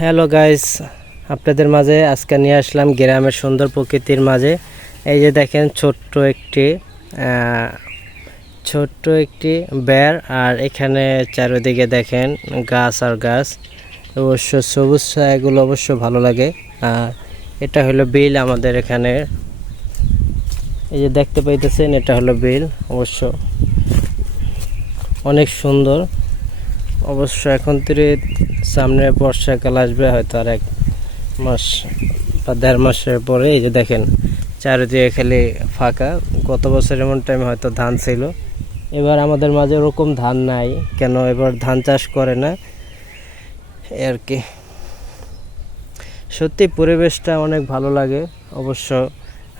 Hello guys, আপনাদের মাঝে আজকে নিয়ে আসলাম গ্রামের সুন্দর প্রকৃতির মাঝে। এই যে দেখেন, ছোট্ট একটি ছোট্ট একটি বের আর এখানে চারিদিকে দেখেন গাছ আর গাছ। অবশ্য সবুজ এগুলো অবশ্য ভালো লাগে। আর এটা হলো বিল আমাদের এখানে। এই যে দেখতে পাইতেছেন, এটা হলো বিল। অবশ্য অনেক সুন্দর। অবশ্য এখন থেকে সামনে বর্ষাকাল আসবে, হয়তো আর এক মাস বা দেড় মাসের পরে। এই যে দেখেন, চারিদিকে খালি ফাঁকা। গত বছর এমন টাইমে হয়তো ধান ছিল। এবার আমাদের মাঝে ওরকম ধান নাই। কেন এবার ধান চাষ করে না? আর কি। সত্যি পরিবেশটা অনেক ভালো লাগে। অবশ্য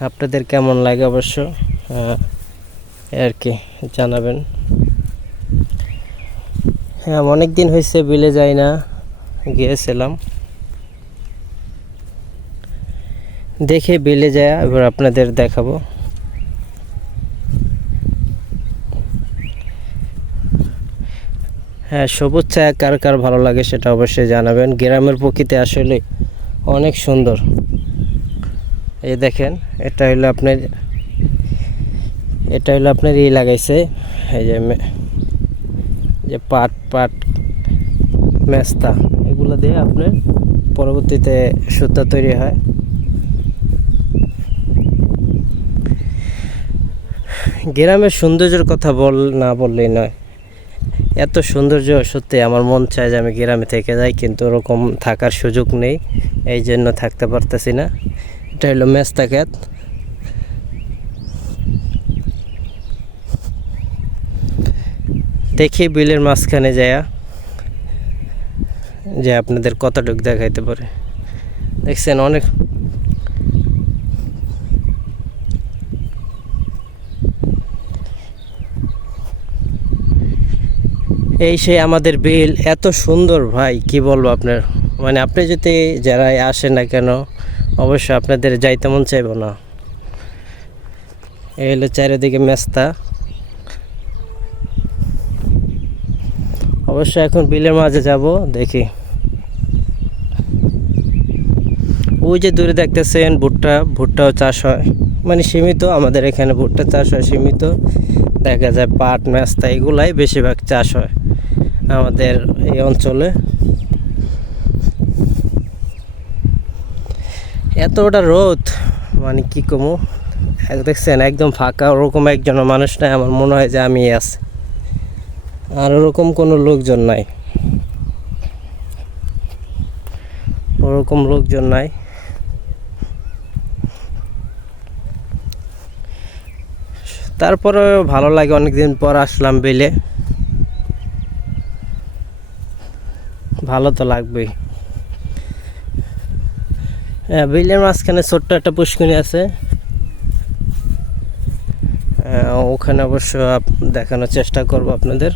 আপনাদের কেমন লাগে? অবশ্য আর কি, জানাবেন। হ্যাঁ অনেক দিন হয়েছে বিলে যাই না। গিয়েছিলাম। দেখে বিলে যায়, এবার আপনাদের দেখাবো। হ্যাঁ সবুজ ছায়া কার কার ভালো লাগে সেটা অবশ্যই জানাবেন। গ্রামের প্রকৃতি আসলে অনেক সুন্দর। এই দেখেন, এটা হলো আপনার এটা হলো আপনার ই লাগাইছে। এই যে যে পাট পাট, মেস্তা, এগুলো দিয়ে আপনার পরবর্তীতে সুতা তৈরি হয়। গ্রামের সৌন্দর্যের কথা বল, না বললেই নয়। এত সৌন্দর্য সত্যি আমার মন চায় যে আমি গ্রামে থেকে যাই, কিন্তু ওরকম থাকার সুযোগ নেই এই জন্য থাকতে পারতেছি না। এটা হলো মেস্তা ক্ষেত। দেখি বিলের মাঝখানে যায়া, যে আপনাদের কতটুক দেখাইতে পারে। দেখছেন অনেক এই সেই আমাদের বিল, এত সুন্দর ভাই, কি বলব আপনার? মানে আপনি যদি যারাই আসেন না কেন, অবশ্যই আপনাদের যাইতে মন চাইব না। এই হলো চারিদিকে মেস্তা। অবশ্যই এখন বিলের মাঝে যাব, দেখি। ওই যে দূরে দেখতেছেন ভুট্টা, ভুট্টাও চাষ হয়। মানে সীমিত, আমাদের এখানে ভুট্টা চাষ হয় সীমিত। দেখা যায় পাট, মেস্তা, এগুলাই বেশিরভাগ চাষ হয় আমাদের এই অঞ্চলে। এতটা রোদ মানে কি কমু? দেখছেন, একদম ফাঁকা, ওরকম একজন মানুষ নাই, আমার মনে হয় যে আমি আছি। আর ওরকম কোনো লোকজন নাই। ওরকম লোকজন নাই। তারপরে ভালো লাগে, অনেকদিন পর আসলাম বিলে। ভালো তো লাগবেই। হ্যাঁ বিলের মাঝখানে ছোট্ট একটা পুষ্কিনি আছে। ওখানে অবশ্য দেখানোর চেষ্টা করব আপনাদের।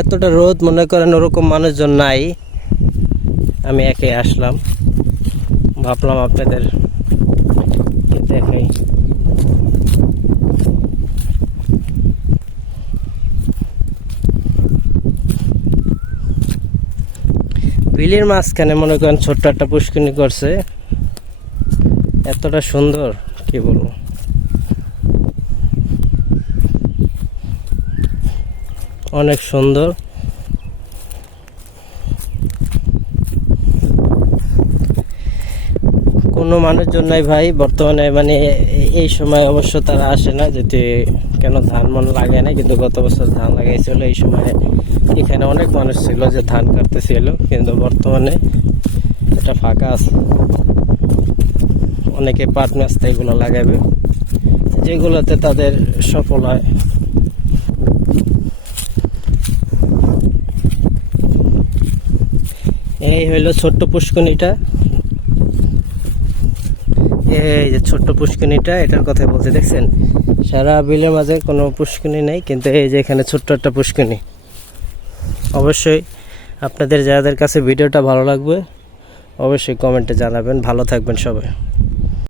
এতটা রোদ মনে করেন ওরকম মানুষজন নাই। আমি একে আসলাম, ভাবলাম আপনাদের বিলের মাঝখানে মনে করেন ছোট্ট একটা পুষ্কিনি করছে। এতটা সুন্দর, কি বলব? অনেক সুন্দর। কোনো মানুষ নাই ভাই, বর্তমানে মানে এই সময় অবশ্য তারা আসে না যদি কেন ধান মন লাগে না, কিন্তু গত বছর ধান লাগাইছিল, এই সময় এখানে অনেক মানুষ ছিল যে ধান কাটতেছিল, কিন্তু বর্তমানে এটা ফাঁকা আছে। অনেকে পাট নাস্তা এগুলো লাগাবে। যেগুলোতে তাদের সফল হয়। এই হইল ছোট্ট পুষ্কনিটা এই যে ছোট্ট পুষ্কনিটা এটার কথা বলতে দেখছেন? সারা বিলের মাঝে কোনো পুষ্কনি নেই, কিন্তু এই যে এখানে ছোট্ট একটা পুষ্কনি অবশ্যই আপনাদের যাদের কাছে ভিডিওটা ভালো লাগবে অবশ্যই কমেন্টে জানাবেন। ভালো থাকবেন সবাই।